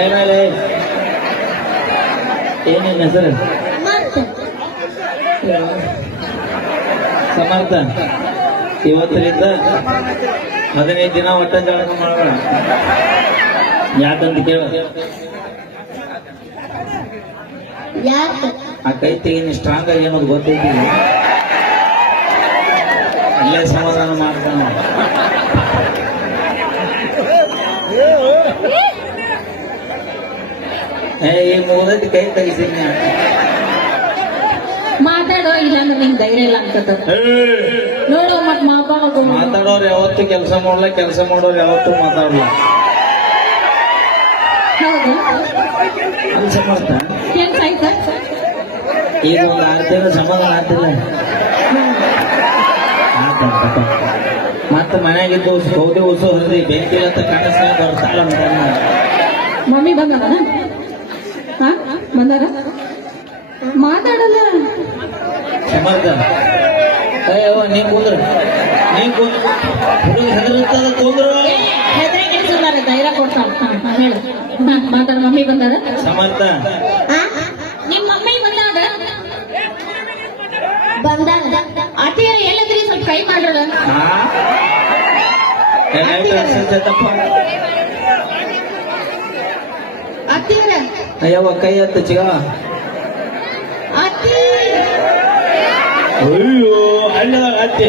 ಏನಾಗಲೇ ಏನೇನು ಹೆಸರು? ಸಮರ್ಥ. ಇವತ್ತರಿಂದ ಹದಿನೈದು ದಿನ ಒಟ್ಟ ಜಳಕ ಮಾಡೋಣ. ಯಾಕಂತ ಕೇಳ. ಆ ಕೈ ತೆಗಿನ ಸ್ಟ್ರಾಂಗ್ ಆಗಿ ಅನ್ನೋದು ಗೊತ್ತೈತಿ ಅಲ್ಲೇ ಸಮಾಧಾನ ಮಾಡ್ತಾನ ಏ ಈಗ ಕೈ ಮಾತಾಡೋ ಇಲ್ಲ ಅಂದ್ರೆ ನಿಂಗೆ ಧೈರ್ಯ ಇಲ್ಲ ಅನ್ಕೋತದ ಮತ್ತೆ ಮತ್ ಮಾತಾಡೋದು. ಮಾತಾಡೋರು ಯಾವತ್ತು ಕೆಲಸ ಮಾಡಲ್ಲ ಕೆಲಸ ಮಾಡೋರು ಯಾವತ್ತು ಮಾತಾಡಲ್ಲ. ಹೌದು. ಕೆಲ್ಸ ಆಯ್ತಾ? ಈಗ ಒಂದು ಆರು ತಿಂಗಳು ಸಮಾಧಾನ ಆಗ್ತಿಲ್ಲ ಮತ್ತೆ ಮನ್ಯಾಗಿದ್ದು ಸೌದೆ ಉಸು ಹೊರದಿ ಬೆಂಕಿ ಅಂತ ಮಮ್ಮಿ ಬಂದ ಹಾ ಬಂದಾರ? ಮಾತಾಡಲ್ಲ. ನೀ ಕೂದ್ರ ನೀ ಕೂದ್ರ ಹುಡುಗ ಹೆದರುತ್ತಾರ ಕೂದ್ರು ಹೆದ್ರೆ ಕೆಲ್ಸದಾರ ಧೈರ್ಯ ಕೊಡ್ತಾಳ. ಹಾ ಹಾ, ಹೇಳು. ಮಾತಾಡ ಮಮ್ಮಿ ಬಂದಾರ? ಸಮಂತ. ನಿಮ್ಮ ಮಮ್ಮಿ ಎಲ್ಲದ್ರಿ ಸ್ವಲ್ಪ ಕೈ ಮಾಡೋಣ ಅಯ್ಯವ್ವ ಕೈ ಹತ್ತ ಚಿಗ ಅತ್ತಿ. ಅಯ್ಯೋ ಅಲ್ಲ ಅತ್ತೆ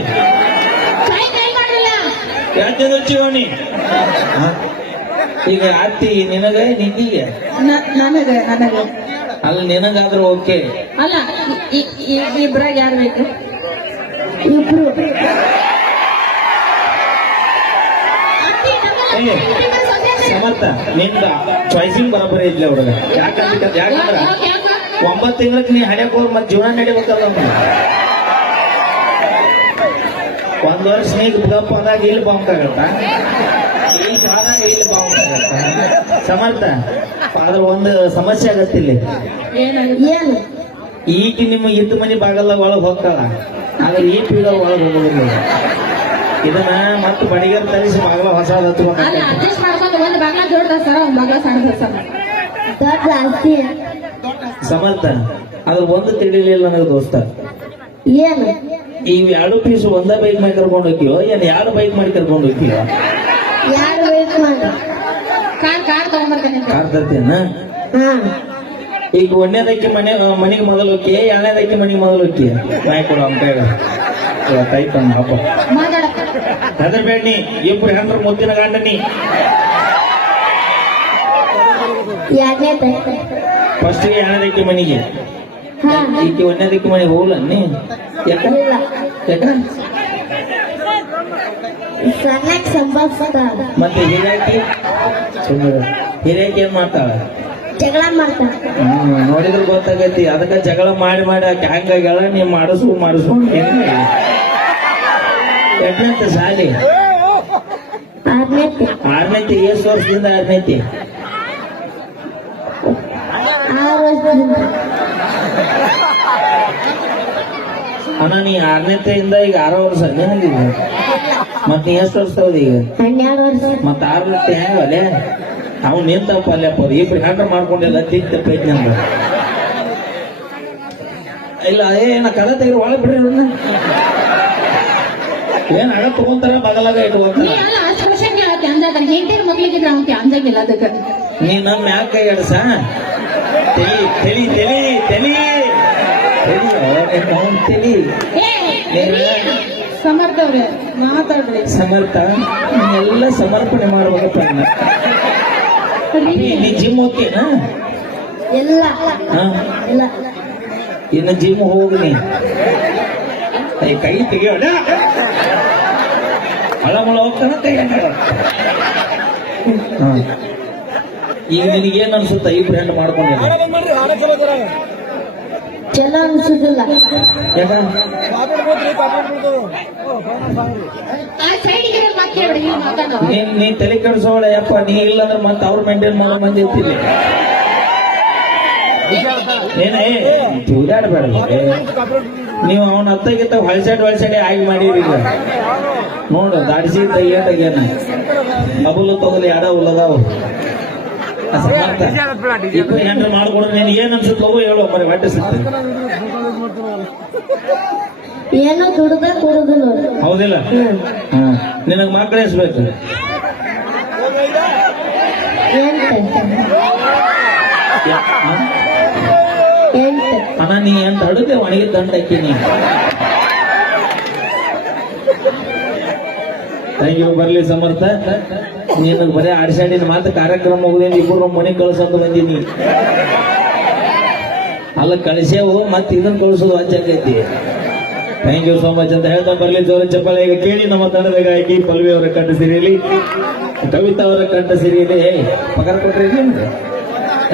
ಯಾಕೆ ಚಿವಣಿ ಈಗ ಅತ್ತಿ ನಿನಗ ನಿಂದಿಗೆ ನನಗೆ ನನಗೆ. ಅಲ್ಲ ನಿನಗಾದ್ರೂ ಓಕೆ. ಅಲ್ಲ ಇಬ್ರಾಗ ಯಾರು ಬೇಕು? ಇಬ್ರು. ಸಮರ್ಥ. ನಿಂದ ಚಾಯ್ಸಿಂಗ್ ಬರೋಬ್ಬರಿ ಇದ್ಲ ಹುಡುಗ ಯಾಕಂದ್ರೆ ಯಾಕಂದ್ರ ಒಂಬತ್ತು ತಿಂಗಳಿಗೆ ನೀ ಹಡ್ಯಾಕ್ ಹೋಗಿ ಮತ್ತೆ ಜೀವನ ನಡಿಬೇಕಲ್ಲ ಅವ್ನು. ಒಂದ್ ವರ್ಷ ನೀಗ್ ಗಪ್ಪ ಅಂದಾಗ ಇಲ್ಲಿ ಬಾಂಕ್ ಆಗತ್ತ? ಇಲ್ಲಿ ಆದಾಗ ಇಲ್ಲಿ ಬಾಂಕ್ ಆಗತ್ತ? ಸಮರ್ಥ ಆದ್ರೆ ಒಂದು ಸಮಸ್ಯೆ ಆಗತ್ತಿಲ್ಲ ಈಗ ನಿಮ್ಮ ಇದ್ದ ಮನೆ ಬಾಗಲ್ಲ ಒಳಗೆ ಹೋಗ್ತಾಳ. ಆದ್ರೆ ಈ ಪೀಡ ಒಳಗೆ ಹೋಗೋದಿಲ್ಲ. ಇದನ್ನ ಮತ್ತೆ ಬಡಿಗರ್ ತರಿಸಿ ಬಾಗಲ ಹೊಸ ಹತ್ತು ಹತ್ಬೇಕು ಬಾಗ್ಲ ದೊಡ್ಡ ಸರ ಒಂದ್ ಬಾಗ್ಲ ಸಣ್ಣ ಸರ. ದೊಡ್ಡ ಆಸ್ತಿ ಸಮರ್ಥ ಅದ್ರ ಒಂದು ತಿಳಿಲಿಲ್ಲ ನನಗೆ ದೋಸ್ತ. ಏನು? ಈ ಎರಡು ಪೀಸ್ ಒಂದ ಬೈಕ್ ಮಾಡಿ ಕರ್ಕೊಂಡು ಹೋಗ್ತೀವೋ ಏನ್ ಎರಡು ಬೈಕ್ ಮಾಡಿ ಕರ್ಕೊಂಡು ಹೋಗ್ತೀವ ಯಾರು ಮಾಡಿ? ಕಾರ್ ಕಾರ್ ತಗೊಂಡ್ಬರ್ತೇನೆ ಕಾರ್ ತರ್ತೇನ ಈಗ ಒಂದನೇದಕ್ಕೆ ಮನೆ ಮನೆಗೆ ಮೊದಲು ಹೋಗಿ ಎರಡನೇದಕ್ಕೆ ಮನೆಗೆ ಮೊದಲು ಹೋಗಿ ಬಾಯ್ ಕೊಡು ಅಂತ ಕೈಗ ಟೈಪ್ ಅಂದ ಹಬ್ಬ ಹೆದರ್ಬೇಡ ನೀ ಇಬ್ರು ಹೆಂಡ್ರು ಮುದ್ದಿನ ಗಂಡ ನೀ ಎರಡನೇ ಫಸ್ಟ್ ಎರಡನೇದಕ್ಕೆ ಮನೆಗೆ? ಈಕೆ ಒಂದನೇದಕ್ಕೆ ಮನೆಗೆ ಹೋಗ್ಲ ನೀ ಯಾಕ? ಇಲ್ಲ. ಯಾಕ? ಸಣ್ಣಕ್ಕೆ ಸಂಭಾಳಿಸ್ತಾರ ಮತ್ತೆ ಹಿರಿಯಕ್ಕೆ ಸುಮ್ಮನೆ ಏನ್ ಮಾಡ್ತಾಳ? ಜಗಳ ಮಾಡ್ತಾರ ಹ್ಮ್ ನೋಡಿದ್ರೆ ಗೊತ್ತಾಗೈತಿ. ಅದಕ್ಕೆ ಜಗಳ ಮಾಡಿ ಮಾಡಿ ಆಕೆ ಹಂಗಾಗ್ಯಾಳ ನೀ ಮಾಡಿಸು ಮಾಡಿಸು ಎಷ್ಟಂತ ಸಾಲಿ ಆರನೇತಿ ಆರ್ನೈತಿ ಎಷ್ಟು ವರ್ಷದಿಂದ ಆರನೇತಿ ಅಣ್ಣ ನೀ ಆರನೇತೆಯಿಂದ ಈಗ ಆರು ವರ್ಷ ನಿನಗೀಗ ಮತ್ತೆ ನೀ ಎಷ್ಟು ವರ್ಷ ಹೌದು ಈಗ? ಹನ್ನೆರಡು ವರ್ಷ. ಮತ್ತೆ ಆರನೇತೆ ಹೆಂಗ ಅಲ್ಲೇ? ಅವ್ ನಿಂತಪ್ಪ ಅಲ್ಲಪ್ಪ ಇಬ್ರು ಹೆಂಡ್ರ ಮಾಡ್ಕೊಂಡಿಲ್ಲ ತಿಂತ ಪ್ರಯತ್ನ ಇಲ್ಲ ಏನ ಕದ ತೆಗಿರು ಒಳಗೆ ಬಿಡ್ರಿ ಇವ್ರನ್ನ ಏನ್ ಹಣ ತಗೊಂತಾರ ಬಗಲಾಗ ನೀ ಇಟ್ಕೊಂತಾರ ಅಲ್ಲ ವರ್ಷ ನೀ ನಮ್ಮ ಮ್ಯಾಗ ಕೈ ಎಡ್ಸ? ತೆಲಿ ತೆಲಿ ತೆಲಿ. ತೆಲಿ. ತೆಲಿ. ಸಮರ್ಥವ್ರೆ ಮಾತಾಡ್ರಿ. ಸಮರ್ಥ? ಎಲ್ಲ ಸಮರ್ಪಣೆ ಮಾಡ್ಬೇಕಪ್ಪ. ನೀ- ನೀ ಜಿಮ್ ಹೋಗ್ತೀನಾ ಎಲ್ಲ. ಹಾ. ಎಲ್ಲ. ಇನ್ನು ಜಿಮ್ ಹೋಗ್ನಿ ಏ, ಕೈ ತೆಗಿಯೋಣ ಹಳಮಳ ಹೋಗ್ತಾನ ಕೈ ಹಾಕ್ಯಾಳ. ನಿನಗೆ ಏನ್ ಅನ್ಸುತ್ತ? ಈ ಹೆಣ್ಣು ಮಾಡ್ಕೊಂಡಿಲ್ಲ ಚಲೋ ಅನ್ಸುದಿಲ್ಲ. ಯಾಕ? ನೀ ನೀ ತಲೆ ಕೆಡಿಸೋಳೆ ಯಪ್ಪ ನೀ ಇಲ್ಲಂದ್ರೆ ಮತ್ತೆ ಅವ್ರು ಮೇಂಟೈನ್ ಮಾಡೋ ಮಂದಿ ಇರ್ತೀನಿ ಏನೇ ಚೂರಾಡ್ಬೇಡ ನೀವು ಅವನ ಅತ್ತಗಿತ್ತ ಹೊಳ್ಸಾಡ್ ಹೊಳ್ಸಾಡಿ ಆಗಿ ಮಾಡಿರಿ ಈಗ. ನೋಡು ದಾಡಿಸಿ ಏನ ಅಬುಲು ತಗೊಲಿ ಯಾರ ಉಲ್ಲದಾವು ಹೆಂಡ್ರು ಮಾಡ್ಕೊಡ್ರೆ ನೀನ್ ಏನ್ ಅನ್ಸುತ್ತೋ ಹೇಳು ಮರಿ ಹೊಟ್ಟೆ ಸಿಗ್ತದೆ. ಏನೋ ದುಡ್ದ ಕುಡುದು ನೋಡು. ಹೌದಿಲ್ಲ? ನಿನಗ್ ಎಸ್ಬೇಕು. ಎಂಟು. ಅಣ್ಣ ನೀ ಎಂತ ಅಡುಗೆ ಒಣಗಿ ದಂಡ ನೀ ಯು ಬರ್ಲಿ ಸಮರ್ಥ. ನೀನು ಬರೀ ಆಡ್ಸಾಡಿನ ಮಾತು ಕಾರ್ಯಕ್ರಮ ಮುಗಿದಿಂದ ಇಬ್ಬರು ಮನೆಗೆ ಕಳ್ಸಂತ ಬಂದೀನಿ. ಅಲ್ಲ ಕಳಿಸೇವು ಮತ್ತೆ ಇದನ್ನ ಕಳಿಸೋದು ಅಂಚಕೈತಿ ಥ್ಯಾಂಕ್ ಯು ಸೋ ಮಚ್ ಅಂತ ಹೇಳ್ತಾ ಬರ್ಲಿ ಜೋರ ಚಪ್ಪಾಳೆ. ಈಗ ಕೇಳಿ ನಮ್ಮ ತಂಡದ ಗಾಯಕಿ ಪಲ್ವಿ ಅವರ ಕಂಠ ಸಿರಿಯಲಿ ಕವಿತಾ ಅವರ ಕಂಠ ಸಿರಿಯಲಿ ಏ ಪಗಾರ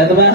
ಎದ್ ಬಾ